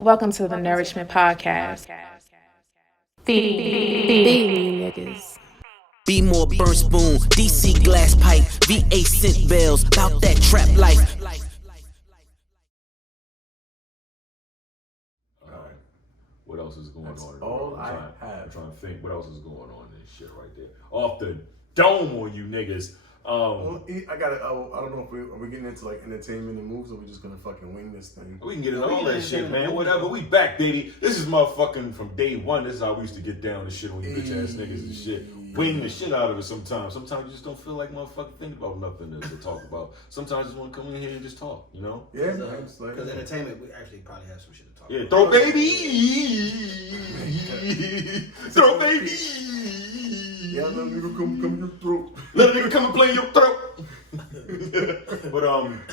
Welcome to the Nourishment Podcast. Feeding you niggas. Be more burn spoon, DC glass pipe, VA scent bells, about that trap life. Alright. What else is going on? I'm trying to think what else is going on in this shit right there. Off the dome on you niggas. I don't know if we're getting into like entertainment and moves, or we're just gonna fucking wing this thing. We can get into all that shit, man. Whatever. We back, baby. This is motherfucking from day one. This is how we used to get down and shit on you bitch ass niggas and shit. Wing the shit out of it sometimes. Sometimes you just don't feel like motherfucking think about nothing to talk about. Sometimes you just want to come in here and just talk, you know? Yeah, because entertainment, we actually probably have some shit to talk Yeah, about. throw baby! Throw baby! Yeah, let a nigga come in your throat. Let a nigga come and play in your throat. But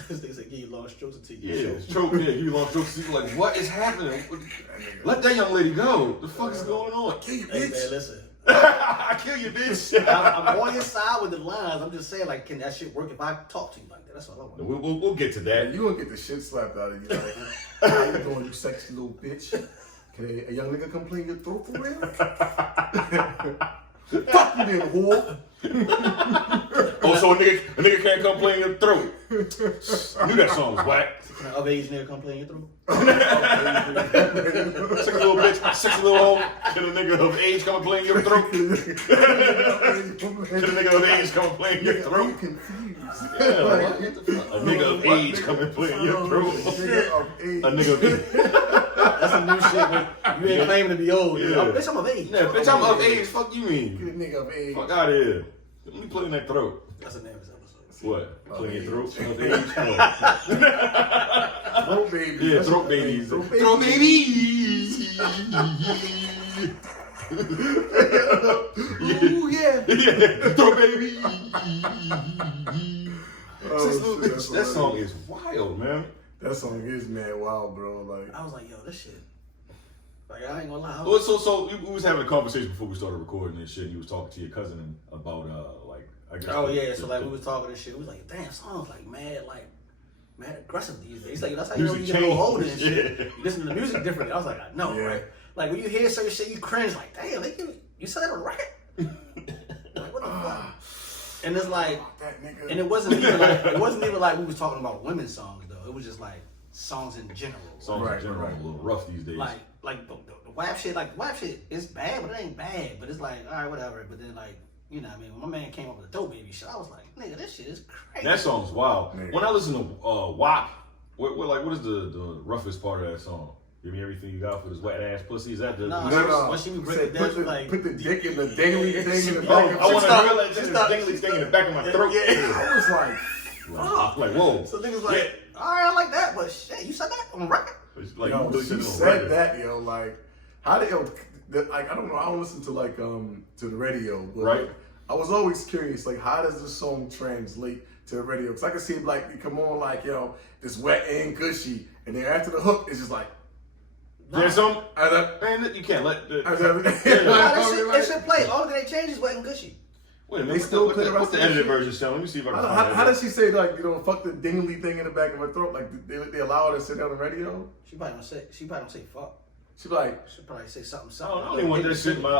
This nigga said, give you long strokes until you yeah, stroke. Yeah, you long strokes. You like, what is happening? Let that young lady go. The fuck is going on? Kill you, Hey bitch. man, listen. I kill you, bitch. I'm on your side with the lines. I'm just saying, like, can that shit work if I talk to you like that? That's all I want. We'll get to that. You gonna get the shit slapped out of you. Like, how you doing, you sexy little bitch? Can a young nigga come play in your throat for real? Fuck you then, whore. Oh, so a nigga can't come play in your throat. I knew that song was whack. Can an of age nigga come play in your throat? Sexy little bitch, sexy little hoe. Can a nigga of age come and play in your throat? Can a nigga of age come and play in your throat? I'm confused. Yeah, what the fuck? A nigga of age come and play in your throat. A nigga of age. That's some new shit. When you ain't claiming to be old. Yeah. Bitch, I'm of age. Yeah, bitch, I'm of age. Fuck you Get mean? a nigga of age. Fuck out of here. Let me play in that throat. That's the name of this episode. What? Play in your throat? Of age? Come on. Throat babies. Yeah, That's throat what- babies. Throat Throat babies. baby. Ooh, yeah. Yeah, throat baby. Oh, shit, that's That song hilarious. is wild, man. That song is mad wild, bro. Like, I was like, yo, this shit. Like, I ain't gonna lie. Well, so we was having a conversation before we started recording this shit. And you was talking to your cousin about like I guess. Oh yeah, so like we was talking this shit. We was like, damn, songs like mad aggressive these days. He's like, that's how you know you Music get a little older and changed. shit. Yeah. You listen to the music differently. I was like, I know, Yeah. right? Like when you hear certain shit, you cringe. Like, damn, you said that on the record. Like, what the fuck? And it's like, that nigga. and it wasn't even like we was talking about women's songs though. It was just like songs in general. Songs Right, in general right. are a little rough these days. Like the WAP shit. Like the WAP shit is bad, but it ain't bad. But it's like, all right, whatever. But then like, you know what I mean? When my man came up with the dope baby shit, I was like, nigga, this shit is crazy. That song's wild. Nigga. When I listen to WAP, what is the roughest part of that song? Give me everything you got for this wet ass pussy. Is that the? Nah. No. When she was Said, breaking down, put, like- put the dick in the dangly thing in the Oh, back of I want to stop- drill that just just stop- dangly thing in the back of my throat. I was like, Fuck. Like whoa. So niggas like, all right, I like that, but shit, you said that on record? It's like, yo, you really she said it on said record. that, yo, like, how did, like, I don't know, I don't listen to, like, to the radio, but Right. I was always curious, like, how does this song translate to the radio? Because I can see, like, it come on, like, yo, this wet and gushy, and then after the hook, it's just like, There's some. I thought- Man, you can't let. I thought- Nah, that shit play. All that they change is wet and gushy. Wait a minute. They still What's play the, the what's the rest of edited that shit? version sound? Let me see if I can How, find how that. does she say, like, you know, fuck the dingly thing in the back of her throat? Like, they allow her to sit on the radio? She probably don't say fuck. She be like, She probably say something. I don't even want that shit in my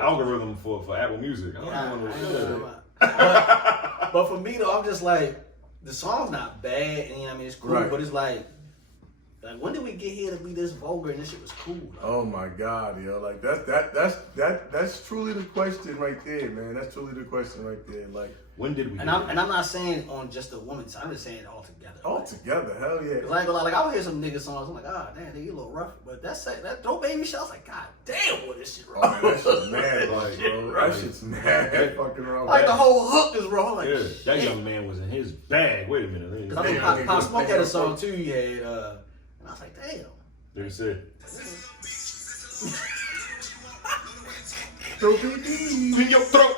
algorithm for Apple Music. I don't even want to. But for me though, I'm just like, the song's not bad, and you know what I mean, it's cool, Right. but it's like when did we get here to be this vulgar and this shit was cool? Like, oh my God, yo, like that's truly the question right there, man. That's truly the question right there. Like, When did we? and I'm not saying on just the woman's side, I'm just saying it all together. all together, hell yeah. Cause I ain't gonna lie, like I'll hear some nigga songs, I'm like, ah, damn, they a little rough, but that dope baby shit, I was like, god damn, what this shit Oh, wrong? man, that shit's mad, like, bro. That Right. shit's mad fucking wrong. Like the whole hook is wrong. Like, Yeah, that shit. young man was in his bag. Wait a minute. Cause I think Yeah, Pop yeah, Smoke yeah. had a song too. He had, and I was like, damn. They said. Throw BD. In your throat.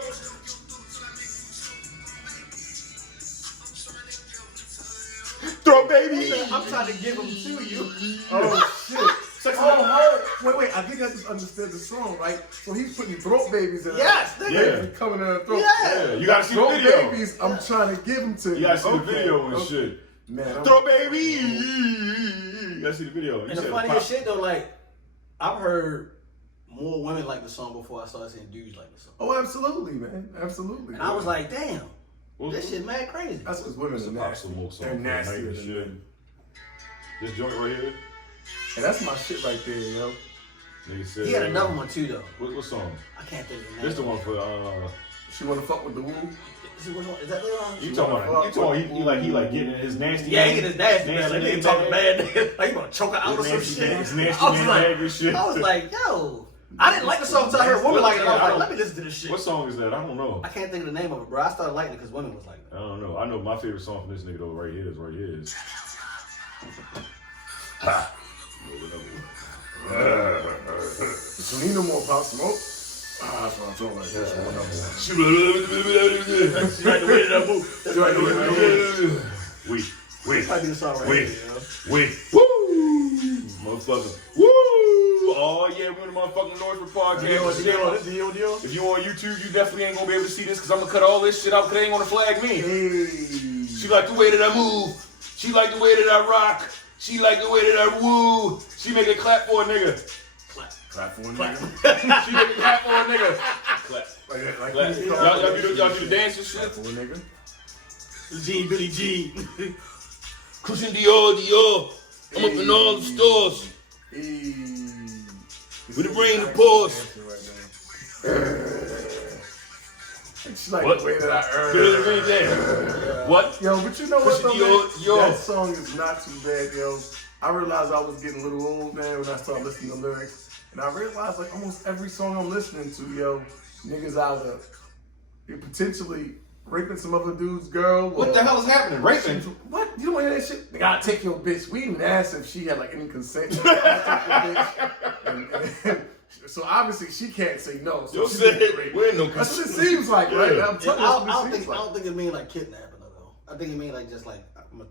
Throw baby. I'm trying to give them to you. Oh shit. Wait, I think I just understood the song, right? So he's putting throat babies in her. Yes, nigga. Yeah. Babies coming in her throat. Yeah. Yeah, you gotta see the Throat video. babies, I'm trying to give them to you. You gotta see the Okay, video and okay. shit. Man, Throw baby. gotta see the video. You And the said funniest shit though, like I've heard more women like the song before I started seeing dudes like the song. Oh, absolutely, man. Absolutely. And I was like, damn, What- this shit mad crazy. That's because women It's are a Pop nasty. Smoke song. They're for the night nastier and than shit. men. This joint right here. And that's my shit right there, yo. Nigga said, He had another one too though. What song? I can't think of the name. This the one for She wanna fuck with the woo. Is that the one? you talking about? You talking? He like getting his nasty. Yeah, he get his nasty man. Like man nigga talking bag. bad. Like you gonna choke her out or some Nasty shit. man- it's nasty I was man like, bag and shit. I was like, yo. I didn't like the song until I heard women like it. I was like, let me listen to this shit. What song is that? I don't know. I can't think of the name of it, bro. I started liking it because women was like, I don't know. I know my favorite song from this nigga though. Right here is. Ha. So need no more Pop Smoke. That's what I'm talking about. That's one of them. She like the way that move. That's right, Wait. might be the song right Wait. here, yo. Wait. Woo! Motherfucker. Woo! Oh yeah, we're in the motherfucking Nourishment Podcast. Deal. If you on YouTube, you definitely ain't gonna be able to see this because I'm gonna cut all this shit out because they ain't gonna flag me. Hey. She like the way that I move. She like the way that I rock. She like the way that I woo. She make a clap for a nigga. Clap for a nigga. She make a clap for a nigga. Clap. Like Clap. Y'all do the dance and Clap shit? for a nigga. G, Billy G. Christian Dior. I'm up in all the stores. Hey. With the rain and pause. It's like What? the way that I Good ring there. What? Yo, but you know what though, Christian man? Dior. That song is not too bad, yo. I realized I was getting a little old, man, when I started listening to lyrics. And I realized, like, almost every song I'm listening to, yo, niggas either potentially raping some other dude's girl. What the hell is happening? Raping? What? You don't hear that shit? Nigga, I'll take your bitch. We didn't ask if she had, like, any consent. I'll take your bitch. And so obviously she can't say no. So Yo she said getting raped. we ain't no That's what it seems like, right? I'm telling you, I that's what it seems don't like. think it mean like kidnapping though. I think it mean like just like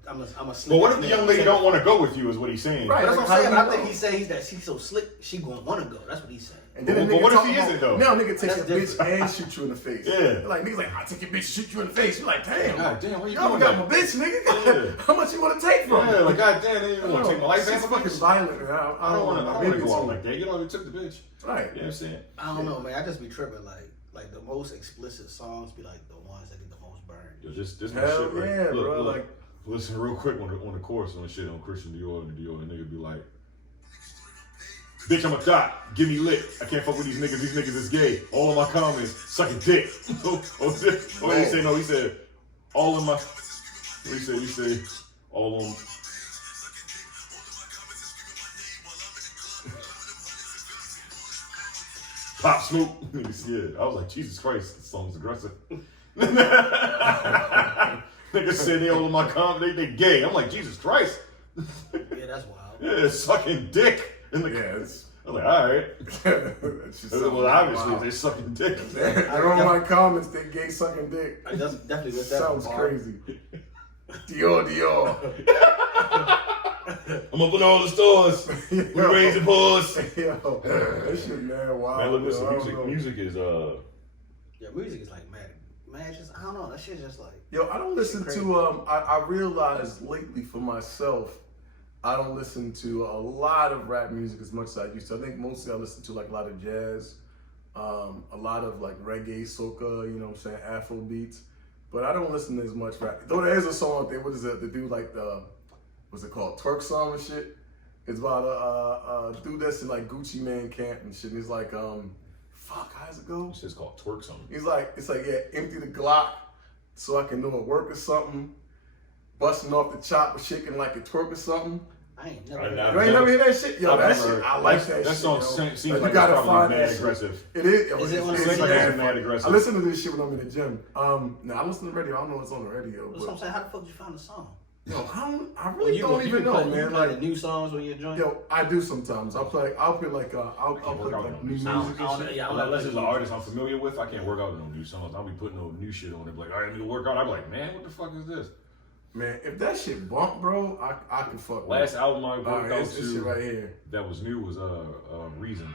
I'm a But slick. what if the young lady don't want to go with you? Is what he's saying. Right. But that's what How I'm do saying. you I think know? he says that she's so slick, she gonna want to go. That's what he's saying. And then But the nigga what if talking he isn't, though? Now nigga take That's your bitch different. and shoot you in the face. Yeah. Like niggas like, I'll take your bitch and shoot you in the face. You like, damn. God damn, what you Y'all doing? got Like? my bitch, nigga. Yeah. How much you want to take from me? Yeah, like goddamn, they even want to take my life. It's That's fucking violent, man. I don't want to go out like that. You know, you took the bitch. Right. You know what I'm saying? I don't know, man. I just be tripping. Like the most explicit songs be like the ones that get the most burned. Yo, this my Hell shit, right? yeah, Look, bro. look. Like, Listen real quick on the chorus on the shit on Christian Dior and the nigga be like, bitch, I'm a thot. Give me lit. I can't fuck with these niggas. These niggas is gay. All of my comments, sucking dick. What he say? No, he said, all of my, what he say? He said, all of them. Pop Smoke. Yeah, I was like, Jesus Christ, this song's aggressive. Niggas said they all of my comments, they gay. I'm like, Jesus Christ. Yeah, that's wild. Yeah, sucking dick. In the yes. I'm like, all right. That's just Well, obviously, they're sucking dick. I don't know my comments. They gay sucking dick. I just definitely with that. Sounds bar. crazy. Dior. I'm up in all the stores. We raising paws. Yo, that shit mad wild. Man, look, yo. listen, I don't know. music is Yeah, music is like mad. Man, just I don't know. That shit's just like. Yo, I don't listen crazy. to I realized lately for myself, I don't listen to a lot of rap music as much as I used to. I think mostly I listen to like a lot of jazz, a lot of like reggae, soca, you know what I'm saying, Afro beats. But I don't listen to as much rap. Though there is a song out there, what is it, the dude like the, what's it called, twerk song and shit? It's about a dude that's in like Gucci Man camp and shit. And he's like, fuck, how's it go? it's just called twerk song. He's like, it's like, yeah, empty the Glock so I can know it work or something. Busting off the chop or shaking like a twerk or something. I ain't never. I heard never- You ain't never hear that shit? Yo, I've that never- shit, I like that shit. That song yo. seems you like it's gotta probably find mad that shit. aggressive. It is. Is it one of it's those Seems like mad it's mad fun. aggressive. I listen to this shit when I'm in the gym. Now I listen to the radio. I don't know what's on the radio. That's what I'm But, saying. How the fuck did you find the song? yo, I Well, really don't even know, play, man. You play Like, the new songs when you're joining. yo, I do sometimes. I'll play like I'll play work out like on new these music songs. and shit. Yeah, Unless it's an artist I'm familiar with, I can't work out no new songs. I'll be putting no new shit on it. Like, all right, I need to work out. I'm like, man, what the fuck is this? Man, if that shit bump, bro, I can fuck with Last it. album I All worked right, out this shit to right here. that was new was Reason.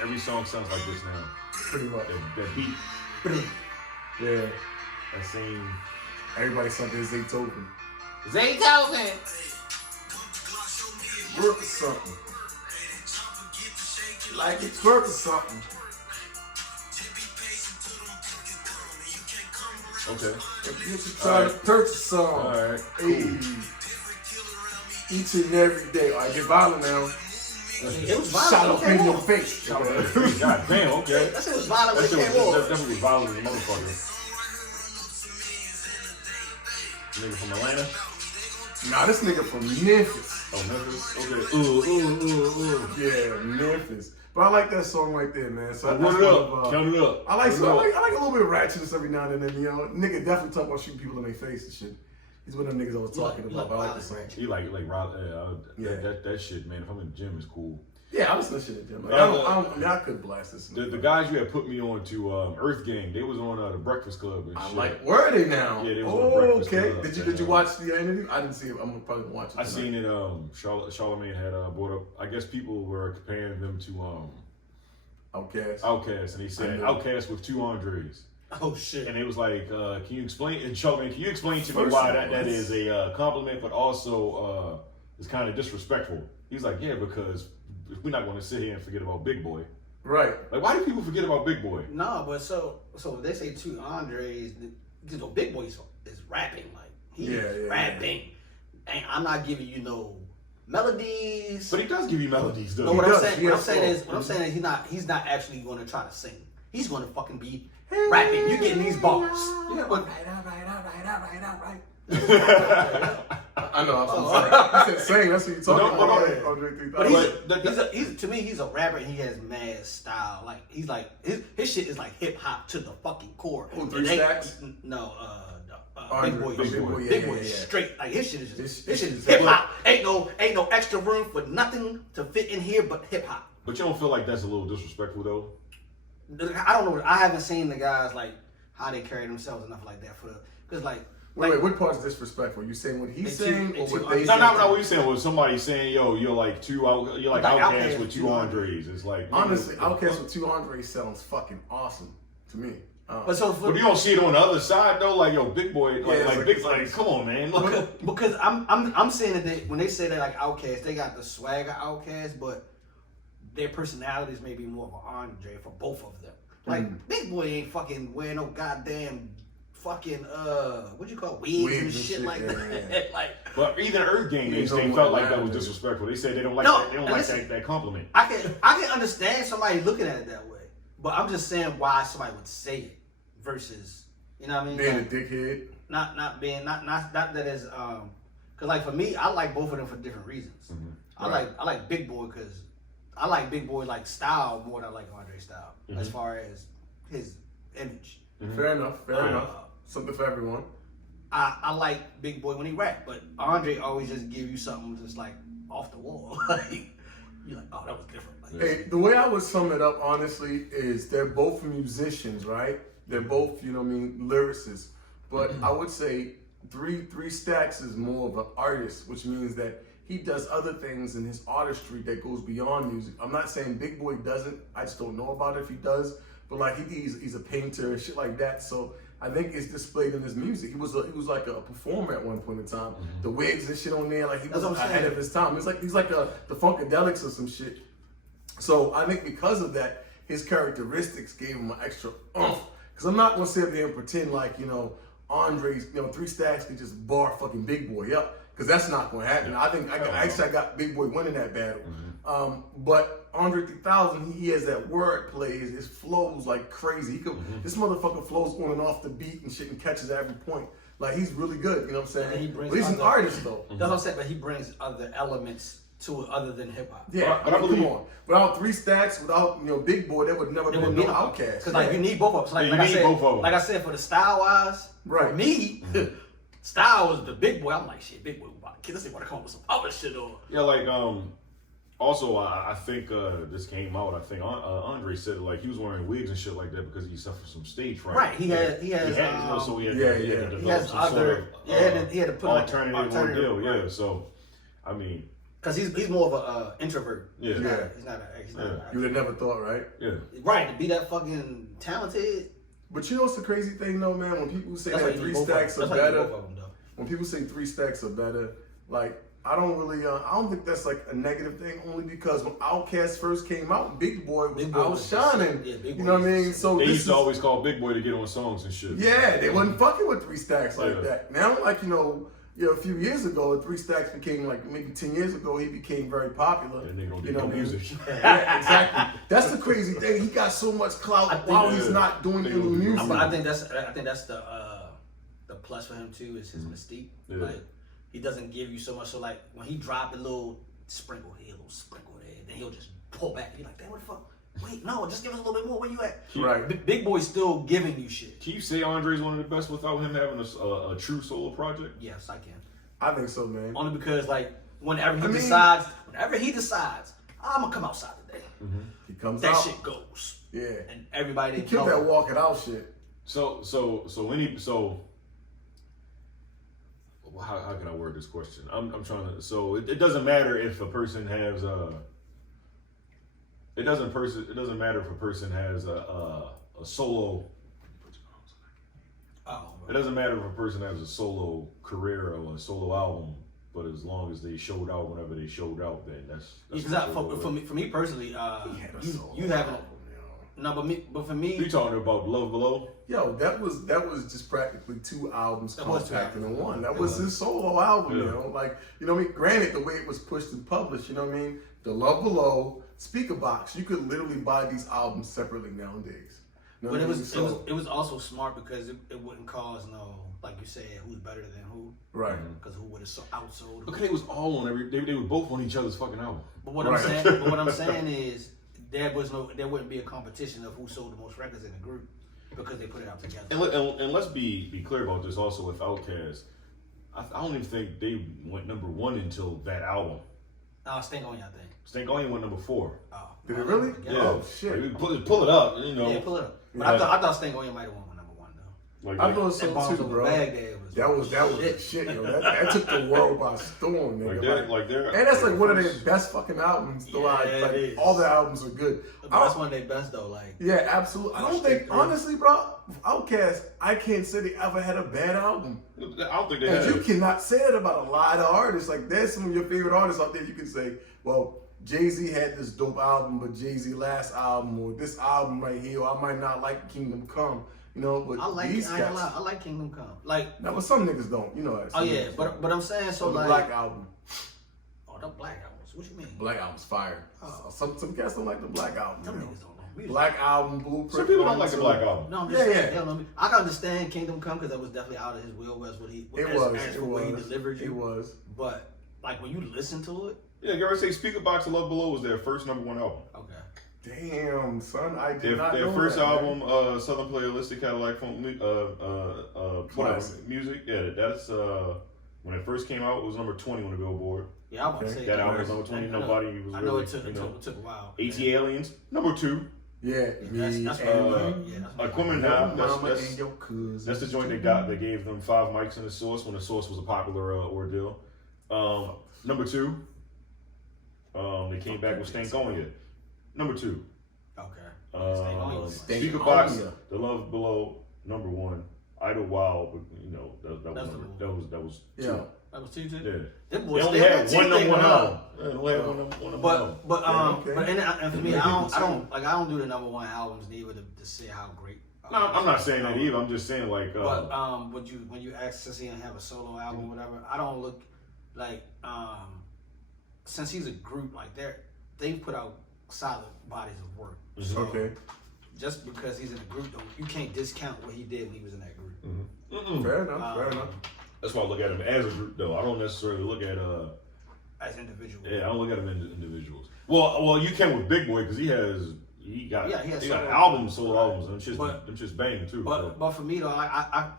Every song sounds like this now. Pretty much. That beat, Yeah. that same. Everybody sucked his Zaytoven. Zaytoven. Work or something. Like it's work or something. Okay. If you try to purchase some. Alright. Hey. Each and every day. Alright, get violent now. It was violent. Shot when up it in came your off. face. God damn, okay. That shit was violent when That it shit came was off. definitely violent as a motherfucker. Nigga from Atlanta? Nah, this nigga from Memphis. Oh, Memphis? Okay. Yeah, Memphis. But I like that song right there, man. So Count that's it one up. of, Count it up. I like Count it up. a little bit of ratchetness every now and then, you know. Nigga definitely talk about shooting people in their face and shit. He's one of them niggas I was talking about. But I like the song. You like Yeah. that shit, man. If I'm in the gym, is cool. Yeah, I listen to shit at gym. Like, I mean, I could blast this. The guys you had put me on to Earth Gang, they was on the Breakfast Club and I shit. like, where are they now? Yeah, they was on Breakfast okay. Club. Did you watch the interview? I didn't see it. I'm probably gonna watch it. I seen it. Charlamagne had brought up. I guess people were comparing them to Outkast, and he said Outkast with two Andres. Oh shit. And it was like, can you explain? And Charlamagne, can you explain to me First why of all, that is a compliment, but also is kind of disrespectful? He's like, yeah, because we're not going to sit here and forget about Big Boy. Right. Like, why do people forget about Big Boy? No, but so they say two Andres. You know, Big Boy is rapping like he's rapping, and I'm not giving you no melodies. But he does give you melodies, though. No, what I'm saying is he's not actually going to try to sing. He's going to fucking be rapping. You're getting these bars. Yeah, but right. I know. I'm saying. You said sing. That's what you're talking about. Andre 3000. But he's to me, he's a rapper and he has mad style. Like he's like his shit is like hip hop to the fucking core. Who, 3 Stacks? No, Big Boy. Big Boy, straight. Like his shit is just his shit is hip hop. Ain't no extra room for nothing to fit in here but hip hop. But you don't feel like that's a little disrespectful, though? I don't know. I haven't seen the guys like how they carry themselves enough like that because like. Wait, what part's disrespectful? You saying what he's saying or what they No, saying? what you saying was somebody saying, yo, you're like Outkast with two Andres. It's like, honestly, Outkast with two Andres sounds fucking awesome to me. But you don't see it on the other side though, like yo, Big Boy, come on, man. Because I'm saying that when they say they like Outkast, they got the swagger Outkast, but their personalities may be more of an Andre for both of them. Like Big Boy ain't fucking wearing no goddamn fucking what you call wigs and shit like that. Yeah. Like, but even Earth Gang, they felt like that was disrespectful. They said they don't like that compliment. I can understand somebody looking at it that way, but I'm just saying why somebody would say it versus, you know what I mean? Being like, a dickhead. Not that is because like for me, I like both of them for different reasons. Mm-hmm. I like Big Boy because I like Big Boy like style more than I like Andre style as far as his image. Mm-hmm. Fair enough. Something for everyone. I like Big Boy when he rap, but Andre always just give you something just like off the wall. Like you're like, oh, that was different. Like, hey, the way I would sum it up honestly is they're both musicians, right? They're both, you know what I mean, lyricists. But I would say Three Stacks is more of an artist, which means that he does other things in his artistry that goes beyond music. I'm not saying Big Boy doesn't. I just don't know about it if he does. But like he's a painter and shit like that. So I think it's displayed in his music. He was like a performer at one point in time. The wigs and shit on there, like he was ahead of his time. It's like he's like the Funkadelics or some shit. So I think because of that, his characteristics gave him an extra oomph. Because I'm not gonna sit there and pretend like Andre's 3 Stacks could just bar fucking Big Boy up. Because that's not gonna happen. I think I got Big Boy winning that battle. But Andre 3000, he has that wordplay. His flows like crazy. He could this motherfucker flows on and off the beat and shit and catches at every point. Like he's really good. You know what I'm saying? But he's an artist though. That's what I'm saying. But he brings other elements to it other than hip hop. Yeah, but I mean, come on. Without 3 Stacks, without Big Boy, there would never been no Outkast. Because like you need both of them. So, like I said, both of them. Like I said, for the style wise, right. For me, style was the Big Boy. I'm like, shit, Big Boy, let's see what I come up with some other shit on. Yeah, like also I think this came out. I think Andre said like he was wearing wigs and shit like that because he suffered some stage fright. Right. He has he had to put alternative deal. Yeah. So I mean. Because he's more of an introvert. Yeah. He's not. You would have never thought, right? Yeah. Right, to be that fucking talented. But you know what's the crazy thing though, man? When people say that 3 Stacks are better. when people say 3 Stacks are better, like I don't think that's like a negative thing. Only because when Outkast first came out, Big Boy was outshining. Yeah, Big Boy you know what I mean? So they used to always call Big Boy to get on songs and shit. Yeah, they wasn't fucking with 3 Stacks like Yeah. that. Now, like a few years ago, 3 Stacks became like maybe 10 years ago, he became very popular. And they gonna You get know no what I mean? music. Yeah, exactly. That's the crazy thing. He got so much clout while he's not doing any music. I think that's the plus for him too is his mystique. Yeah. Like he doesn't give you so much. So like when he dropped a little sprinkle here, a little sprinkle there, then he'll just pull back. You're like, damn, what the fuck? Wait, no, just give us a little bit more. Where you at? Right. Big Boy's still giving you shit. Can you say Andre's one of the best without him having a true solo project? Yes, I can. I think so, man. Only because like whenever he decides, I'm gonna come outside today. He comes That out. shit goes. Yeah. And everybody He didn't killed know. that walk it out shit. So how can I word this question? I'm trying to. So it doesn't matter if a person has it doesn't matter if a person has a solo. Oh, It doesn't matter if a person has a solo career or a solo album, but as long as they showed out whenever they showed out, then that's for me personally, He had a solo you haven't. album, yo. No, but for me, You talking about Love Below? Yo, that was just practically 2 albums That was compacted in 1. That It was was. his solo album, Yeah. you know. Like, you know what I mean? Granted, the way it was pushed and published, you know what I mean? The Love Below, Speaker Box, you could literally buy these albums separately nowadays. You know but what I mean? it was also smart because it wouldn't cause no, like you said, who's better than who, Right. because who would have outsold who. Okay, they was all on they were both on each other's fucking album. But what Right. I'm saying is there wouldn't be a competition of who sold the most records in the group because they put it out together. And let's be clear about this also with Outkast. I don't even think they went number 1 until that album. Stink on you, I think. Stink only went number 4. Oh, Did it really? Yeah. Oh, shit. Like, pull it up, you know. Yeah, pull it up. But Yeah. I thought Stink on you might have won number 1 though. Like, I thought And so Bombs too, Over bro. Baghdad was That was the shit, yo. That took the world by storm, nigga. they're And that's like one of their best fucking albums. Yeah, like it is. all the albums are good. That's one of their best though. Like Yeah, absolutely. I don't think, honestly, bro, Outkast, I can't say they ever had a bad album. I don't think they And had. you cannot say that about a lot of artists. Like, there's some of your favorite artists out there you can say, well, Jay-Z had this dope album, but Jay-Z last album, or this album right here, or I might not like Kingdom Come, you know, but I like these I ain't gonna cats, lie, I like Kingdom Come. Like now, but some niggas don't, you know that. oh Some yeah, niggas but don't. I'm saying so Or the like Black Album. the Black albums. What you mean? Black Album's fire. Oh. Some cats don't like the Black Album. Some you know. niggas don't know music. Black Album, Blueprint. Some people don't 1, like the 2. Black Album. No, I'm just Yeah, saying. yeah. They don't know me. I can understand Kingdom Come because that was definitely out of his will. Was what he It as was. for what he delivered you. It was. But like when you listen to it, Yeah, you ever say Speaker Box and Love Below was their first number 1 album. okay. Damn, son, I did not Their know first that, album, man. Southern Playalistic Cadillac Funk whatever, Classic. music. Yeah, that's when it first came out, it was number 20 on the Billboard. Yeah, I want to Okay. say That album was number 20. I know- Nobody was I really, know it took you know. it took a while. AT Aliens, number 2. Yeah, me that's and yeah, you. that's Equipment Your High, mama that's and your cousins. That's the joint they gave them 5 mics in the Source when the Source was a popular ordeal. Number 2, they came back with Stank On Ya. Number 2. Okay. Stank Speaker On Box, Ya. The Love Below, number 1. Idlewild, but you know that That's was 2. Yeah. That was two too. Yeah. Them They boys only stay had that one teeth number thing 1 up. album. They only had one number 1 album. But okay. and for me, I don't do the number 1 albums neither to say how great. No, I'm not saying that either. I'm just saying like. But when you ask Sissy and have a solo album or whatever, I don't look like since he's a group like they've put out solid bodies of work. So Okay. just because he's in a group, you can't discount what he did when he was in that group. Fair enough. Fair enough. That's why I look at them as a group, though. I don't necessarily look at As individuals. Yeah, I don't look at them as individuals. Well, you can with Big Boy because he got solo albums, solo right. albums, and them just bang too. But for me though, I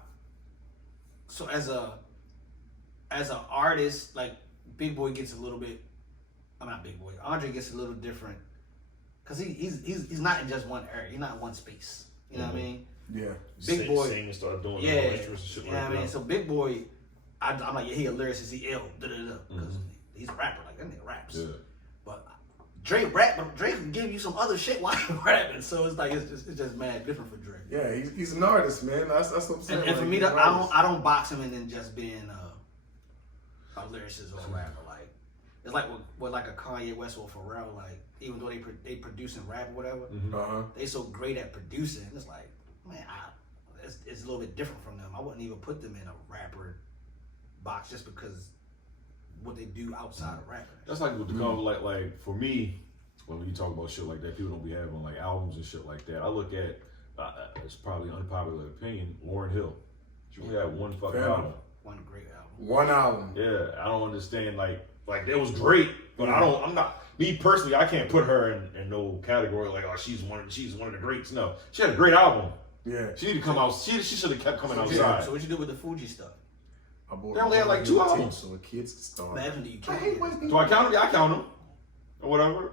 so as an artist, like Big Boy gets a little bit. I'm not Big Boy. Andre gets a little different because he's not in just one area. He's not in one space. You know what I mean? Yeah. Big Boy. sing and start doing Yeah, instruments and shit you know like what I mean. that. So Big Boy, I'm like, yeah, he a lyricist, he ill, because he's a rapper. Like that nigga raps. Yeah. But Drake rap, but Drake can give you some other shit while he rapping. So it's like it's just mad different for Drake. Yeah, he's an artist, man. That's what I'm saying. And for Like, me, he's an artist. I don't box him in just being a lyricist or a rapper. Like it's like with like a Kanye West or Pharrell. Like even though they produce and rap or whatever, they so great at producing. It's like man, it's a little bit different from them. I wouldn't even put them in a rapper box just because what they do outside of rapping. That's like with the like for me, when you talk about shit like that, people don't be having like albums and shit like that. I look at it's probably unpopular opinion, Lauryn Hill. She only had one fucking album. One great album. One album. Yeah, I don't understand like it was great, but I'm not me personally. I can't put her in no category like she's one of the greats. No, she had a great album. Yeah, she need to come out. She should have kept coming outside. So what you do with the Fuji stuff? They only had like 2 albums, so the kids can start. Imagine do you count? Do I count them? Yeah, I count them, or whatever.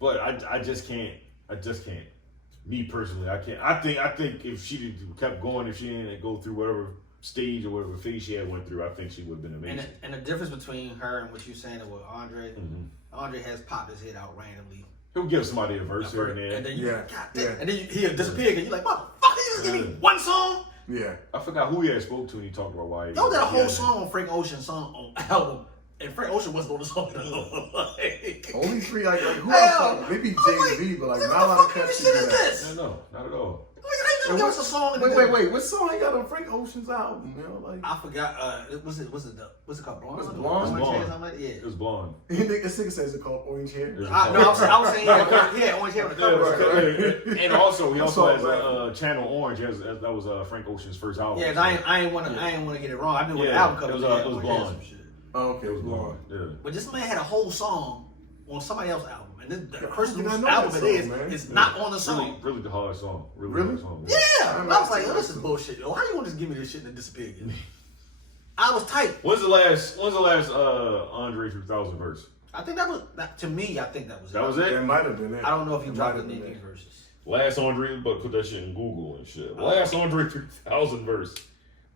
But I just can't. Me personally, I can't. I think if she kept going, if she didn't go through whatever stage or whatever phase she had went through, I think she would have been amazing. And the difference between her and what you're saying with Andre, Andre has popped his head out randomly. He'll give somebody a verse here and there. And then and then he'll disappear because you're like, motherfucker, you just give me one song? Yeah. I forgot who he had spoke to when he talked about why he Yo, did a whole song on Frank Ocean's album. And Frank Ocean wasn't on the song. Only 3, like who else? Maybe Jay-Z, but like not a lot of cats do that. No, not at all. Give us a song. Wait. What song he got on Frank Ocean's album? Like I forgot. What's it called? Blonde? Was it Blonde? Yeah. It was Blonde. This nigga says it called Orange Hair. I was saying yeah, Orange Hair on the cover. And also he has Channel Orange. That was Frank Ocean's first album. Yeah, I ain't want to get it wrong. I knew what the album cover was. It was Blonde. Oh, okay, It was Blonde. Yeah. But this man had a whole song on somebody else's album. And the person whose know album that it song, is not on the song. Really the hard song. Really? Hard song. Yeah. I was like, this is bullshit. Yo, how you want to just give me this shit and then disappear again? I was tight. When's the last Andre 3000 verse? I think that was to me. I think that was it. That was it? It might have been it. I don't know if he dropped any verses. Last Andre, but put that shit in Google and shit. Last Andre 3000 verse.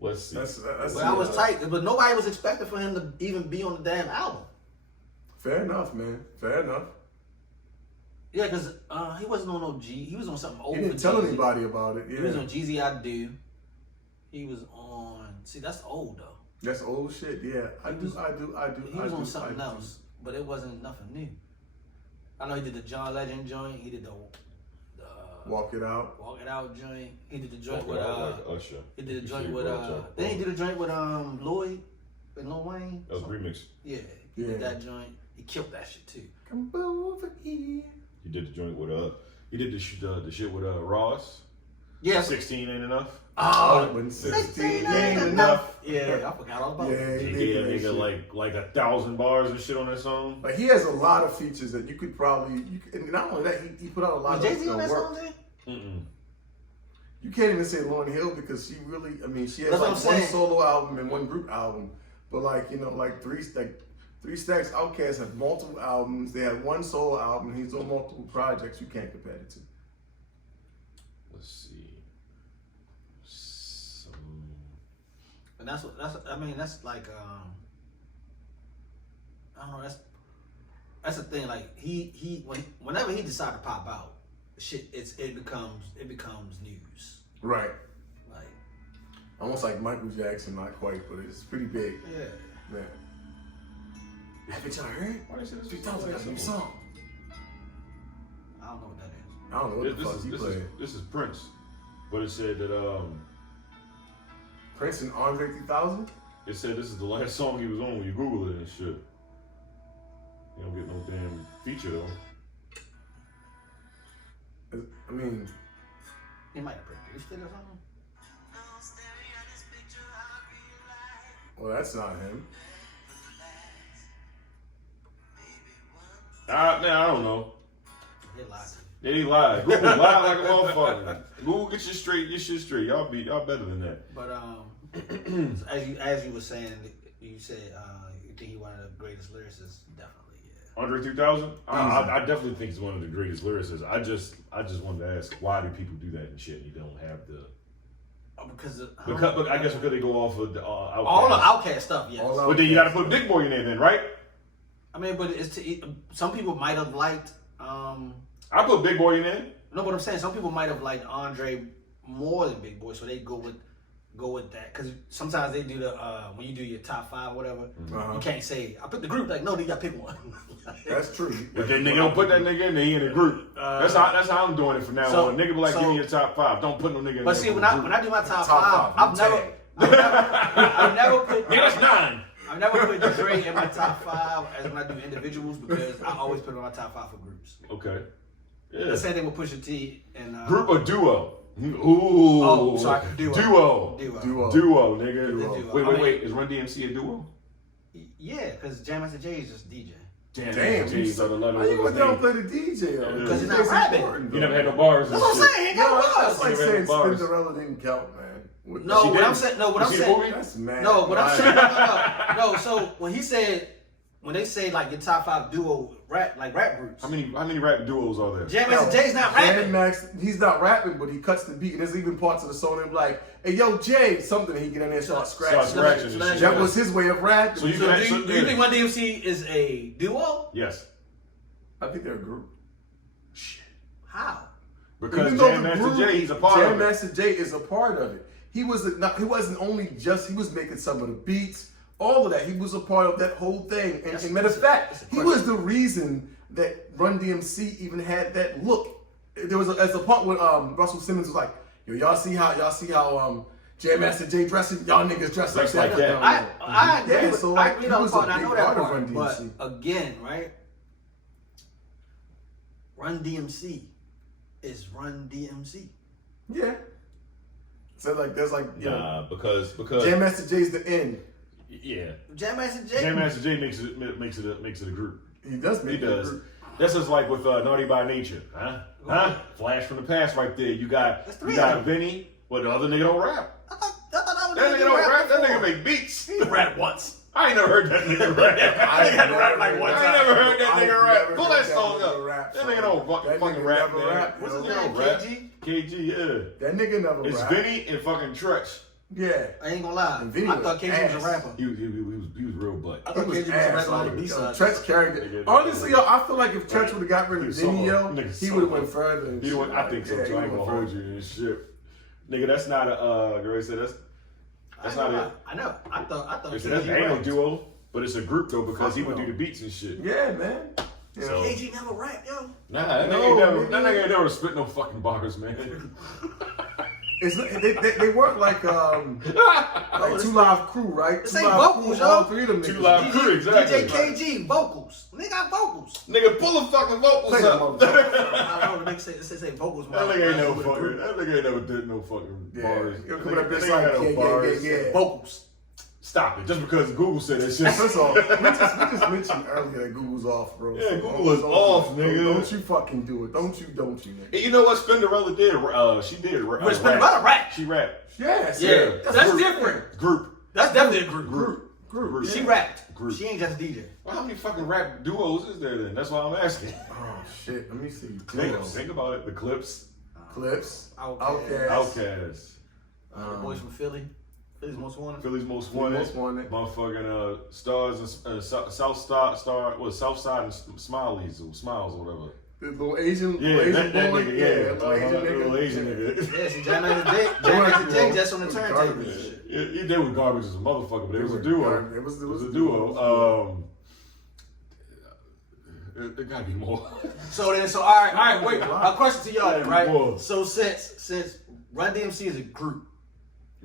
Let's see. That's I was tight, but nobody was expecting for him to even be on the damn album. Fair enough, man. Fair enough. Yeah, because he wasn't on no G. He was on something old. He didn't tell anybody about it. Yeah. He was on Jeezy I Do. He was on. See, that's old though. That's old shit. Yeah, I do. He was on something else, but it wasn't nothing new. I know he did the John Legend joint. He did the Walk It Out. Walk It Out joint. He did the joint Walk with It Out like Usher. He did the joint with then he did a joint with Lloyd and Lil Wayne. That was a remix. Yeah, he did that joint. He killed that shit too. Come over here. He did the joint with he did the shit with Ross. Yeah, 16 ain't enough. Oh, when 16 ain't enough. Yeah, I forgot all about it. He gave a nigga like 1,000 bars and shit on that song. But he has a lot of features that you could probably. And not only that, he put out a lot Was of Jay-Z on that work. song, Mm-mm. You can't even say Lauryn Hill because she really. I mean, she has That's like what I'm one saying. solo album and one group album. But like Three Stacks Outkast have multiple albums. They have one solo album. He's on multiple projects. You can't compare the two. Let's see. And that's like I don't know, that's the thing, like whenever he decides to pop out, shit it becomes news. Right. Like Almost like Michael Jackson, not quite, but it's pretty big. yeah. Yeah. Haven't y'all heard? Why they say this 3000 got a new song. I don't know what that is. I don't know what the fuck he played. This is Prince, but it said that Prince and Andre 3000? it said this is the last song he was on when you Google it and shit. You don't get no damn feature though. I mean, He might have produced it or something. well, that's not him. Man, I don't know. They lied to They ain't lied. Google lied like a motherfucker. Google get your shit straight. Y'all better than that. you. But as you were saying, you said you think he's one of the greatest lyricists. Definitely, yeah. Andre 3000? I definitely think he's one of the greatest lyricists. I just wanted to ask, why do people do that and shit? You don't have the. Because I guess because they go off of the all the Outkast stuff, yes. But then you got to put Big Boy in there, then, right? I mean, but some people might have liked. I put Big Boy in there. No, what I'm saying, some people might have liked Andre more than Big Boy, so they go with go with that because sometimes they do the when you do your top 5 whatever, you can't say I picked the group. Like no, you gotta pick one. That's true. If that nigga don't put that nigga in there, he in the group. That's how I'm doing it from now on. Nigga be like, give me your top 5. Don't put no nigga in there. But see, when I do my top 5, I've never put. Yeah, that's 9. I've never put Dre in my top 5 as when I do individuals because I always put in my top 5 for groups. Okay. Yeah. The same thing with Pusha T and group or duo? Ooh. Oh, sorry, duo. Duo, nigga. Duo. Wait. Is Run DMC a duo? Yeah, because Jam Master Jay is just DJ. Damn, J's are the letter. Why you went down and play the DJ? Because he's not rapping. You never had no bars. That's what I'm saying. He got bars. That's like saying bars. Cinderella didn't count, man. No, what I'm saying. No, what I'm saying. That's mad. No, what I'm saying. No. So when they say like your top 5 duo rap groups. How many rap duos are there? Jam Master Jay's not rapping. He's not rapping, but he cuts the beat, and there's even parts of the song that be like, "Hey, yo, Jay," something. He get in there and start scratching. That was his way of rapping. Do you think Run DMC is a duo? Yes. I think they're a group. Shit. How? Because Jam Master Jay, he's a part of it. Jam Master Jay is a part of it. He wasn't only just. He was making some of the beats. All of that, he was a part of that whole thing. And matter of fact, he was the reason that Run DMC even had that look. There was a part when Russell Simmons was like, "Yo, y'all see how Jam Master Jay dressing? Y'all niggas dress like that." I agree. Yeah, so like, I agree on the part. I know that part. Run But DMC. again, right? Run DMC is Run DMC. Yeah. So like, there's like, because Jam Master Jay's the end. Yeah. Jam Master Jay. Jam Master Jay makes it a group. He does make He does. a group. That's just like with Naughty by Nature, huh? Flash from the past, right there. You got Vinny, but the other nigga don't rap. I thought that was That nigga don't rap. That nigga make beats. He rapped once. I ain't never heard that nigga rap. I ain't never heard that nigga rap. Pull that song up. That nigga don't fucking rap, man. What's his That name? nigga rap. KG? KG, yeah. That nigga never It's rap. Vinny and fucking Tretch. Yeah. I ain't gonna lie. And Vinny I thought was KG was a ass. rapper. He was real butt. I thought KG was a rapper on the B-side. Tretch carried it. Honestly, yo, I feel like if Tretch would have got rid of Vinny, yo, he would have went further. And shit. I think so too. I ain't gonna hold you and shit. Nigga, that's not a girl said that's not it. I know. I thought They said that ain't no duo, but it's a group though because he would do the beats and shit. Yeah, man. You know. KG never rapped, yo. Nah, that nigga ain't never spit no fucking bars, man. They work like Two Live Crew, right? This Two ain't Live vocals, Crew, yo. all three of them Two niggas. Live Crew, exactly. DJ KG, vocals. They got vocals. Nigga, pull the fucking vocals Play them up. motherfuckers. I don't know. They say vocals. That nigga ain't never did no fucking Yeah. bars. You're coming up That this nigga like, ain't no bars. yeah. Vocals. Stop it. Just because Google said that shit. First of all, we just mentioned earlier that Google's off, bro. Yeah, So Google is off, nigga. Don't you fucking do it. Don't you, nigga. And you know what Spinderella did? She did But Spinderella rap. She rapped. Yes. Yeah, that's Group. different. Group. That's definitely a group. Group. She Yeah. rapped. Group. She ain't just DJ. Well, how many fucking rap duos is there then? That's why I'm asking. Oh shit. Let me see. Think about it. The Clips. Clips. Outkast. Outkast. The boys from Philly. Philly's Most Wanted. Philly's Most Wanted. Motherfucking Stars and South Side and Smiles or whatever. The little Asian Yeah, boy. that nigga, yeah. Little Asian nigga. Yeah, see, Jam Master Jay just on the turntable and shit. Yeah, they were garbage as a motherfucker, but it was a duo. It was a duo. There gotta be more. So all right, wait. A question to y'all, then, right? Whoa. So since Run DMC is a group,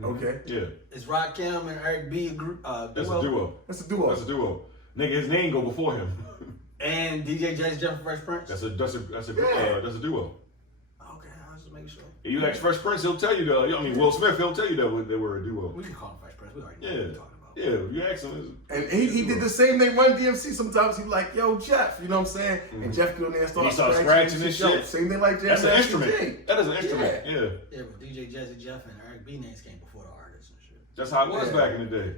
Okay. Yeah. is Rakim and Eric B a group? That's a duo. That's a duo. That's a duo. Nigga, his name go before him. And DJ Jazzy Jeff and Fresh Prince. That's a duo. Okay, I was just making sure. If you ask Fresh Prince, he'll tell you Will Smith, he'll tell you that they were a duo. We can call him Fresh Prince. We already know what we're talking about. Yeah, you ask him. And he did the same thing. Run DMC. Sometimes he like, yo, Jeff. You know what I'm saying? And Jeff go in there and start scratching and shit. Same thing like Jeff. That's an instrument. That is an instrument. Yeah. Yeah, but DJ Jazzy Jeff and Eric B names came before the artists and shit. That's how it was back in the day.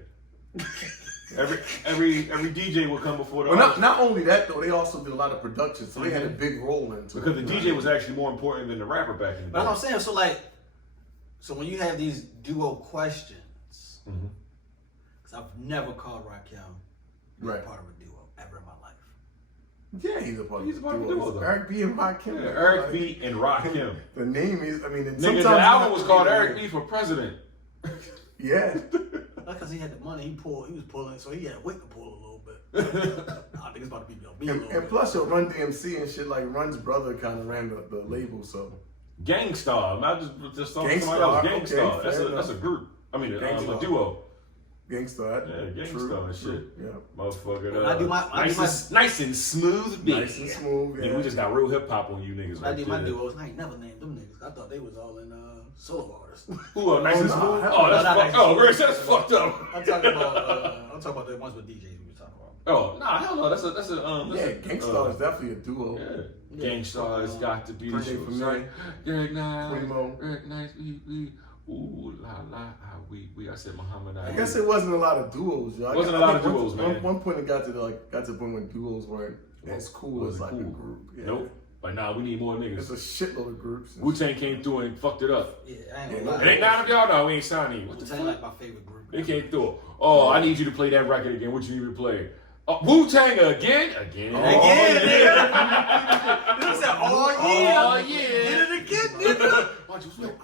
Every DJ would come before the Well, artist. not only that though, they also did a lot of production, so they had a big role into because it. the DJ was actually more important than the rapper back in the day. But that's what I'm saying. So when you have these duo questions, because I've never called Rakim part of a duo ever in my life. Yeah, he's a part of the duo. Eric B and Rakim. Yeah, Eric B and Rakim. The name is, Nigga, the album was called Eric B for President. Yeah. That's because he had the money. He was pulling, so he had weight to pull a little bit. I think it's about to be a little bit. And plus, your Run DMC and shit, like Run's brother kind of ran the label, so. Gangstar, not just somebody else. Gangstar, Okay, that's a group. I mean, a duo. Gangstar. Yeah, Gangstar true, and shit. true. Yeah. Motherfucker. Nice and smooth beat. Nice and smooth. Yeah. Nigga, we just got real hip hop on you niggas. I did my duos. I ain't never named them niggas. I thought they was all in solo artists. Who? Nice and smooth. That's Grace, that's fucked up. I'm talking about the ones with DJs we were talking about. Oh, nah, hell no. That's a Gangstar is definitely a duo. Yeah. Gangstar has got to be the DJ show. for me. Sorry. Greg Nice. Primo. Greg Nice. We. Ooh la la. We. I said Muhammad. I guess it wasn't a lot of duos, yo. Wasn't a lot of duos, man. One point it got to the point when duos weren't as cool as like a group. Yeah. Nope. Like, nah, we need more niggas. There's a shitload of groups. Wu-Tang came through and fucked it up. Yeah, I ain't gonna lie. It ain't none of y'all, no, we ain't signing you. What the Wu-Tang fuck? like my favorite group. They came through. Oh, I need you to play that record again. What you need me to play? Wu-Tang again? Again, nigga. This said, oh yeah. Oh, yeah. Did it again, nigga.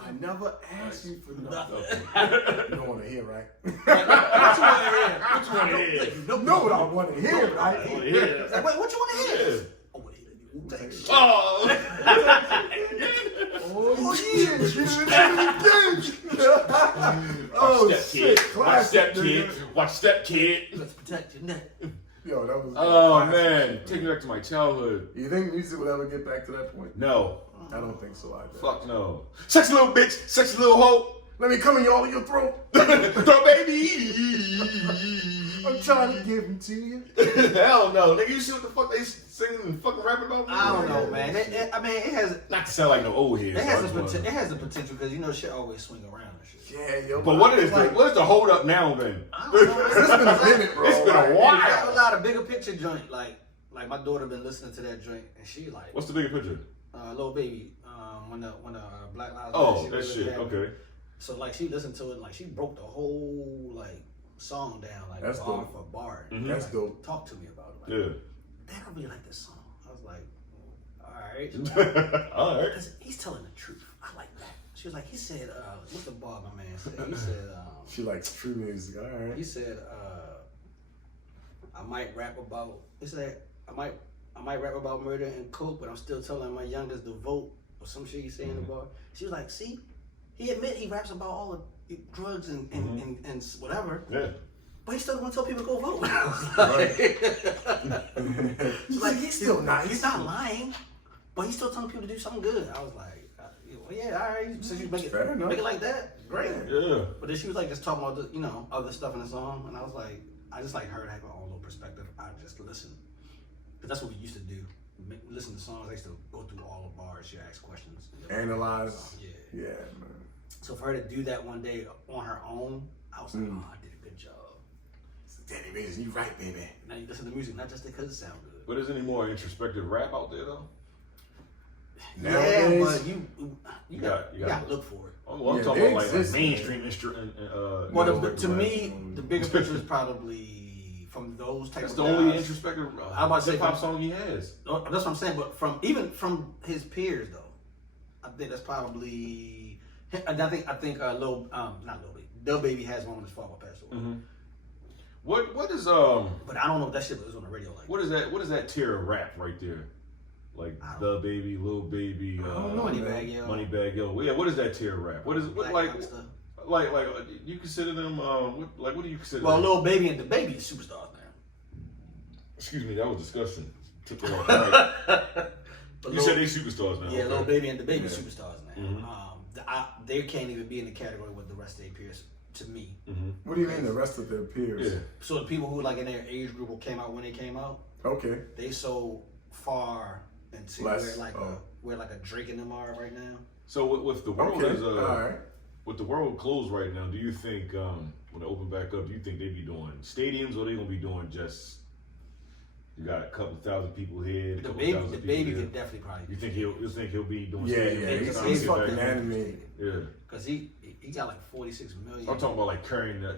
I never asked you for nothing. You don't want to hear, right? What you want to hear? You know what I want to hear, right? Like, wait, what you want to hear? Yeah. Oh, wait, Wu-Tang shit. Oh. Oh, Step shit. Kid. Watch Classic, Step nigga. Kid. Watch Step Kid. Let's protect your neck. Yo, that was. Oh, classic. man. Take me back to my childhood. You think music will ever get back to that point? No. I don't think so either. Fuck no. Sexy little bitch. Sexy little hoe. Let me come in all in your throat. Throw baby. I'm trying to give them to you. Hell no. Nigga, you see what the fuck they singing and fucking rapping about? I don't know, man. It has. Not to sound like no old heads. It has the potential because you know shit always swing around and shit. Yeah, yo. But what is the hold up now then? I don't know. It's been a minute, bro. It's been a We while. got a lot of bigger picture joint. Like my daughter been listening to that joint and she like What's the bigger picture? Little baby. When the Black Lives Matter. Oh, shit that was shit. happening. Okay. So like she listened to it and like she broke the whole like song down like That's bar dope. for bar. Mhm. That's dope. Talk to me about it. Like, Yeah. Dad, I really like this song. I was like, all right. All right. Because he's telling the truth. I like that. She was like, he said, what's the bar my man said? He said, She likes true music. All right. he said, I might rap about. He said, I might rap about murder and coke, but I'm still telling my youngest to vote or some shit he said in the bar. She was like, see, he admit he raps about all the drugs and whatever. Yeah. But he still want to tell people to go vote. She's like, He's still nice. He's not lying, but he's still telling people to do something good. I was like, well, yeah, all right. So you make it like that, great. Yeah. But then she was like just talking about the, other stuff in the song, and I was like, I just like heard I have my own little perspective. I just listen, because that's what we used to do. Listen to songs. I used to go through all the bars. She ask questions, Analyze. Yeah. Yeah, man. So for her to do that one day on her own, I was like, oh, I did a good job. Danny Mason, you right, baby. Now you listen to music not just because it sounds good. But is any more introspective rap out there though? Yeah, Nowadays, but you gotta look for it. I'm Yeah, talking they about like exist, mainstream Well, to me, the bigger picture is probably from those types That's of the only guys. introspective I'm about to say hip hop from- song he has. That's what I'm saying. But from his peers though, I think that's probably. And I think not Lil Baby. Lil Baby has one when his father passed away. Mm-hmm. What is But I don't know if that shit was on the radio like. what is that tier of rap right there? Like The Baby, Lil Baby, don't know, Moneybag Yo. Moneybag Yo. Yeah, what is that tier of rap? What is what Black like Youngster. like you consider them what do you consider Well, them? Lil Baby and the Baby is superstars now. Excuse me, that was disgusting. Took it off. Right. But You said they superstars now. Yeah, okay. Lil Baby and the Baby Yeah. superstars now. Mhm. They can't even be in the category with the rest of their peers. To me, What do you mean the rest of their peers? Yeah. so the people who like in their age group who came out when they came out, Okay. they so far into Less, where like a Drake and them are right now. So with the world Okay. is All right. with the world closed right now, do you think when they open back up, do you think they be doing stadiums or they gonna be doing just you got a couple thousand people here, a The couple Baby, thousand the people Baby here? could definitely probably. You think he'll be doing Yeah, stadiums? yeah, next he's time he get back fucking in? animated. Yeah. Because he got like 46 million. I'm talking about like carrying the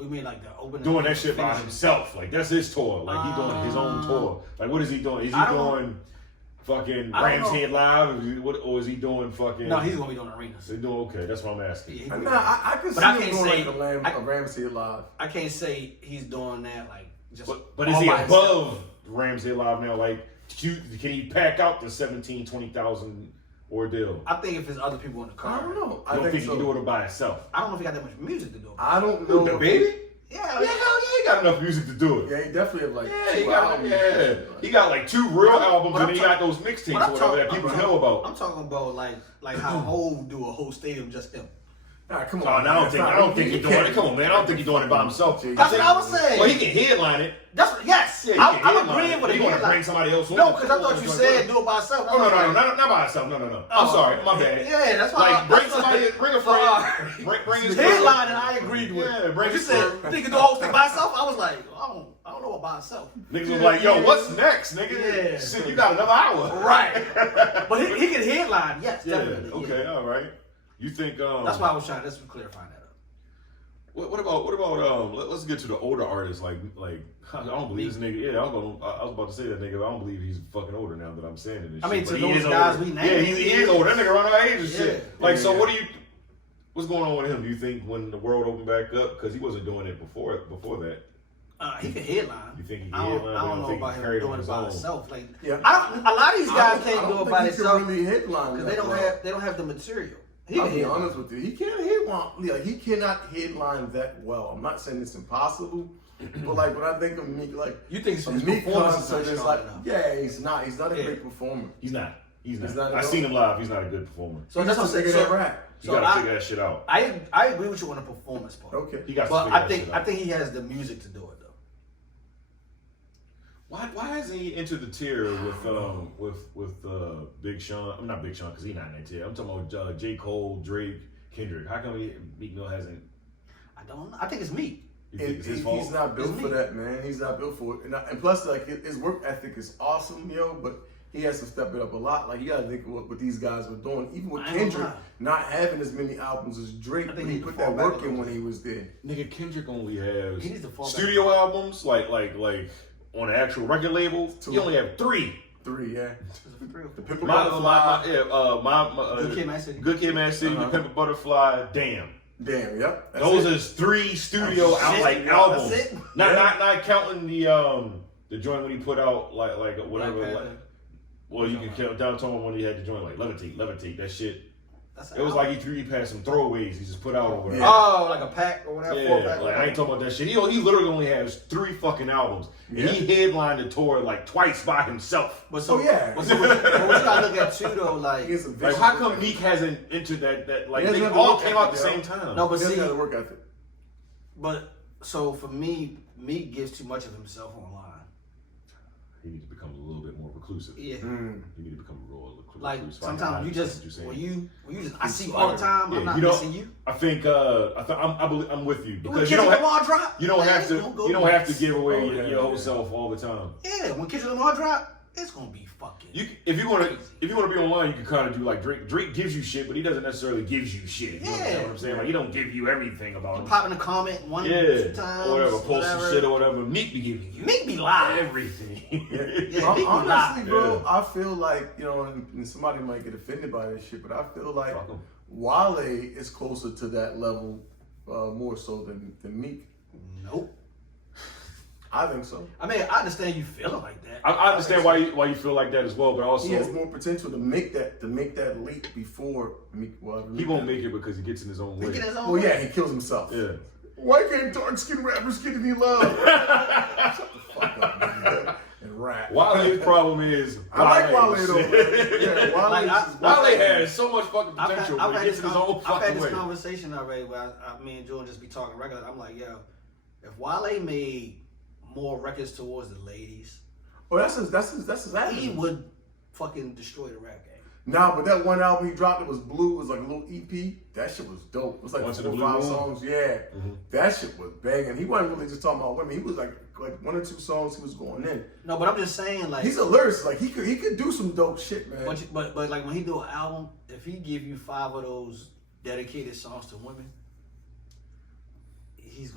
You mean like the opening? doing that shit by finish? himself. Like that's his tour. Like he doing his own tour. Like what is he doing? Is he I don't doing fucking I don't Rams know. Head Live? Or is he doing fucking? No, he's gonna be doing arenas. They doing okay. That's what I'm asking. Yeah, Nah, I can see But I him can't doing say- like a Rams Head Live. I can't say he's doing that like just. But is all he by himself. above Rams Head Live now? Like, can he pack out the 17, 20,000 ordeal? I think if there's other people in the car, I don't know. I don't think he can do it by himself. I don't know if he got that much music to do it. I don't know. The baby? Yeah, Yeah, hell yeah, he got enough music to do it. Yeah, he definitely have like Yeah, he 2 got albums. he got like 2 real albums, but and I'm then he got those mixtapes or whatever that people know about. I'm talking about like how Hov do a whole stadium just him. Nah, come Oh, on. no, I don't think he's doing it. Come on, man. I don't think he's doing it by himself. That's what I was saying. Well, he can headline it. That's what, yes. Yeah, he I'm can headline agreeing it. with He it. want to bring somebody else on. No, because I thought you said do it by himself. Oh, no, not by himself. No. I'm sorry, my bad. Yeah, that's why. Like, bring somebody, bring a friend, bring his headline, and I agreed with. Yeah, bring You his said friend. nigga do the whole thing by himself. I was like, I don't know about by himself. Niggas was like, yo, what's next, nigga? Yeah. Shit, you got another hour. Right. But he can headline. Yes, Yeah. definitely. Okay. Yeah. All right. You think? That's why I was trying. Let's clarify that up. What about let's get to the older artists like I don't believe this nigga. Yeah, I was about to say that nigga. I don't believe he's fucking older now that I'm saying it. And I mean, shit, to but he those is guys older. we named. Yeah, he is older. That nigga around our age and shit. Yeah. Like, so Yeah. what's going on with him? Do you think when the world opened back up, because he wasn't doing it before that? He can headline. You think he can I don't, headline, I but don't you know think he about him carried on doing it his by own? himself. Like, Yeah. a lot of these guys can't do it I don't by think he themselves can really headline because that they don't have the material. He I'll can be headline. honest with you. He can't headline. Yeah, he cannot headline that well. I'm not saying it's impossible, but like when I think of Meek, like You think a his Meek performance is concert not is strong like, enough? yeah, he's not. He's not a Yeah. great performer. He's not. He's He's not. not I at seen all. him live. He's not a good performer. So He's that's what just I'm a nigga saying. that rap. You So gotta figure that shit out. I agree with you on the performance part. Okay. He got to But figure I that think shit out. he has the music to do it though. Why hasn't he entered the tier with Big Sean? I'm not Big Sean because he's not in that tier. I'm talking about J. Cole, Drake, Kendrick. How come Meek Mill hasn't? I don't know. I think it's me. You think it's his fault? He's not built It's for me. that, man. He's not built for it. And plus, like his work ethic is awesome, yo. But he has to step it up a lot. Like you gotta think of what these guys were doing. Even with I ain't gonna Kendrick lie. not having as many albums as Drake, I think but he he need to put fall that back work a in little when he was there. Nigga, Kendrick only has He needs to fall back. studio albums, like on an actual record label. He only have 3. 3, yeah. The Pimp a My, Butterfly. Good Kid, Mad City. Good Kid, Mad City, Uh-huh. The Pimp a Butterfly, Damn. Damn, yep. That's Those it. is 3 studio That's out it. like That's albums. it. Not counting the joint when he put out like whatever. Black Like, Panther. well, you can count downtown when he had the joint like Levitate. That shit. That's It was like he 3D passed some throwaways. He just put out over there. Yeah. Oh, like a pack or whatever. Yeah, 4-pack, like I ain't talking about that shit. He literally only has 3 fucking albums, and he headlined the tour like twice by himself. But so, Oh, yeah. But so what you gotta look at too though, like He has a Like, vicious how work come ethic. Meek hasn't entered that like He doesn't they have the all work came out at the ethic, same yo. time? no, but He doesn't see, have the work ethic. but so for me, Meek gives too much of himself online. He needs to become a little bit more reclusive. Yeah. Mm. He need to become a real reclusive. Like Fine, sometimes you just saying. when you just I He's see you all the time. Yeah, I'm not you know- missing you. I think I'm with you When because you Kendrick don't Lamar drop, you don't man, have it's to gonna go you don't have to nuts. give away Oh, your yeah, whole yeah. self all the time. Yeah, when Kendrick Lamar drop, it's gonna be fucking. If you want to be online, you can kind of do like Drake. Drake gives you shit, but he doesn't necessarily gives you shit. You understand what I'm saying? Like he don't give you everything about him. pop in a comment one, Yeah, 2 times, or whatever, post whatever. some shit or whatever. Meek be giving you Meek be live. everything. Yeah, Meek be Honestly, live. bro, Yeah. I feel like, and somebody might get offended by this shit, but I feel like Fuck 'em. Wale is closer to that level more so than Meek. Nope. I think so. I mean, I understand you feeling like that. I understand why you feel like that as well, but also He has more potential to make that leap before Meek. he won't make it because he gets in his own way. He get his own Well, way. yeah, he kills himself. Yeah. Why can't dark skinned rappers get any love? Shut the fuck up, man. And rap. Wale's problem is I like Wale though. shit. Man. Yeah, Wale Like, is Wale has so much fucking I've potential, had but he gets in his own I've had fucking this way. conversation already where me and Jordan just be talking regular. I'm like, yo, if Wale made more records towards the ladies, Oh, that's his he action. would fucking destroy the rap game. Nah, but that one album he dropped, it was blue. It was like a little EP. That shit was dope. It was like Once in 4 a or Blue 5 Moon? songs. Yeah, that shit was banging. He wasn't really just talking about women. He was like 1 or 2 songs he was going in. No, but I'm just saying, like, He's a lyricist. Like he could do some dope shit, man. but like when he do an album, if he give you 5 of those dedicated songs to women, he's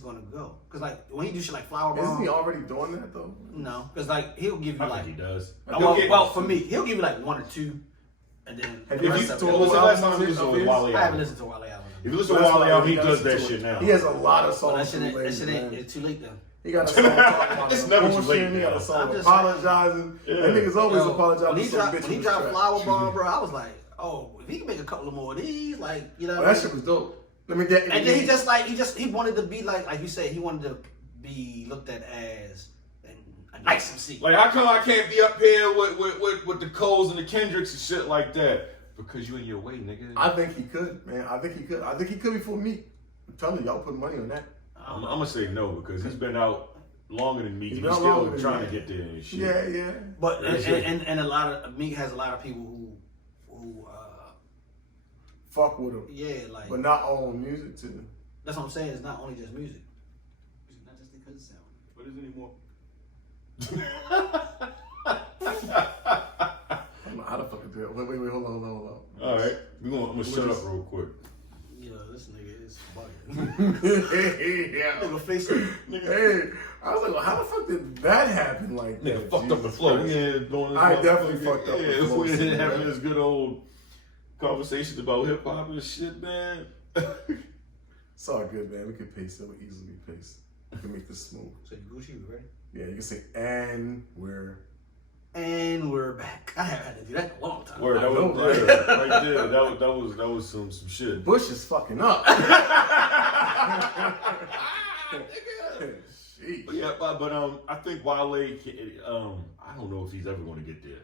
gonna go. Cause like when he do shit like Flower Bomb, Isn't he already doing that though? no, cause like he'll give you I like think he does. well for me he'll give you like 1 or 2, and then Have the you rest listened of to it- What was the last time albums you listened of to his? Wale I haven't album? listened to Wale album. If you listen to That's Wale why album, he gotta does listen that to shit it. now. He has a lot of Well, songs. that shit from ain't man. it's too late then. He got a song talking about It's the never too bullshit, late He got now. a song I'm just apologizing. Yeah. That nigga's always Yo, apologizing. when he for some dropped bitch when he on the dropped track. Flower Bomb, bro, I was like, oh, if he can make a couple of more of these, like you know. Oh, that shit was dope. Let me get. And then he wanted to be like you said, he wanted to be looked at as a nice MC. Like, how come I can't be up here with the Coles and the Kendricks and shit like that? Because you in your way, nigga. I think he could, man. I think he could before me. I'm telling you, y'all put money on that. I'm gonna say no because he's been out longer than me. He's He's been out still longer than trying me. to get there and shit. Yeah. But That's it. and a lot of Meek has a lot of people who Fuck with him, like but not all on music too. that's what I'm saying. It's not only just music. Music not just because it sounds. What is anymore? I don't know how to fucking do it. Wait, hold on. All right, I'm gonna shut up real quick. You know, this nigga is bugging. Yeah. Nigga face it. Hey, I was like, well, how the fuck did that happen like Nigga that? fucked up the Jesus flow. Christ. We ain't doing this. I definitely motherfucker. fucked up the Yeah, flow, we ain't man. having this good old conversation about hip hop and shit, man. It's all good, man. We can pace it. We easily pace. We can make this smooth. So you Gucci, you ready? Yeah, you can say, and we're back. I haven't had to do that in a long time. Word, that know, was right? right there. That was some shit. Bush is fucking up. Sheesh. But yeah, but I think Wale, I don't know if he's ever going to get there.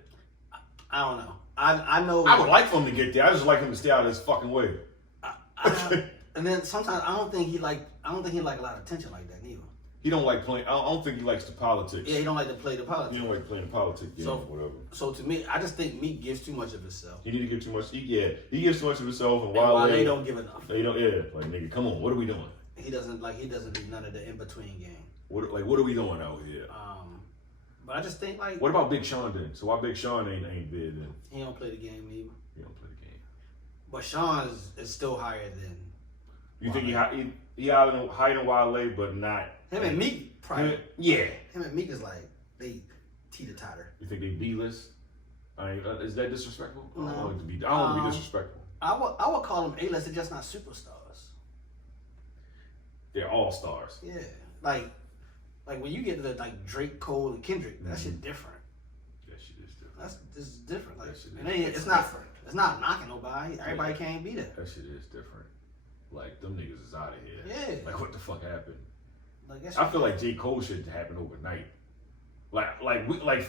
I don't know. I know. I would like for him to get there. I just like him to stay out of his fucking way. And then sometimes I don't think he like a lot of attention like that either. He don't like playing. I don't think he likes the politics. Yeah, he don't like to play the politics. He don't like playing politics. Yeah, So- whatever. So to me, I just think Meek gives too much of himself. He need to give too much. He gives too much of himself, and And while they Wale don't give enough. They don't. Yeah, like nigga, come on. What are we doing? He doesn't do none of the in between game. What are we doing out here? But I just think like What about Big Sean then? So why Big Sean ain't big then? he don't play the game either. He don't play the game. But Sean is still higher than You think he higher than Wale, but not him and Meek. Probably Yeah. him and Meek is like they teeter totter. You think they B-list? Is that disrespectful? No. I don't want to be disrespectful. I would call them A-list. They're just not superstars. They're all stars. Yeah, like when you get to like Drake, Cole, and Kendrick, that shit different. That shit is different. That's this is different. Like That shit is it ain't, it's not it's not knocking nobody. Everybody can't be there. That shit is different. Like them niggas is out of here. Yeah. Like what the fuck happened? Like that I shit- feel like J. Cole should happen overnight.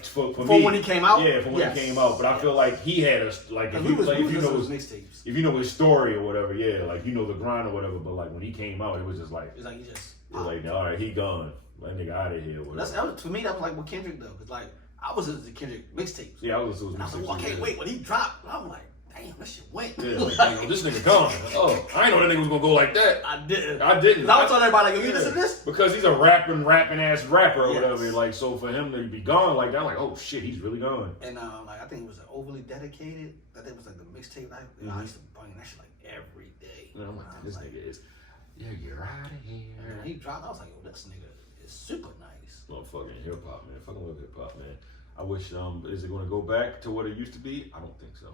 For For me, when he came out? Yeah, for when Yes. he came out. But I feel like he had a like if we was you know those his, mixtapes. if you know his story or whatever, yeah, like you know the grind or whatever. But like when he came out, it was just like It's like you just. it's like all right, he gone. That nigga out of here. That's Whatever. that was, for me. That was like with Kendrick though, because like I was into Kendrick mixtapes. Yeah, I was listening And I was to like, well, I can't wait when he dropped. And I'm like, damn, that shit went. Yeah, like, damn, this nigga gone. Oh, I ain't know that nigga was gonna go like that. I didn't. I didn't. 'Cause I was telling everybody like, yo, you Yeah. listen to this? Because he's a rapping ass rapper or Yes. whatever. Like, so for him to be gone like that, I'm like, oh shit, he's really gone. And like I think it was overly dedicated. I think it was like the mixtape. I used to bang that shit like every day. And I'm like, I this was like, nigga is, yeah, you're out of and here. when he dropped, I was like, yo, this nigga is super nice. Motherfucking hip hop, man. Fucking with hip hop, man. I wish, is it gonna go back to what it used to be? I don't think so.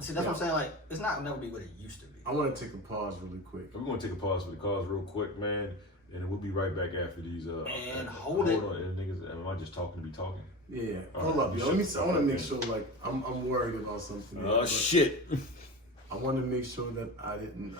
See, that's what I'm saying. Like, it's not gonna never be what it used to be. I want to take a pause really quick. We're gonna take a pause for the cause real quick, man. And we'll be right back after these. And hold it. on, and niggas. Am I just talking to be talking? Yeah. All Hold right, up, you yo. should- I want to make sure, like, I'm worried about something. here, but Shit. I want to make sure that I didn't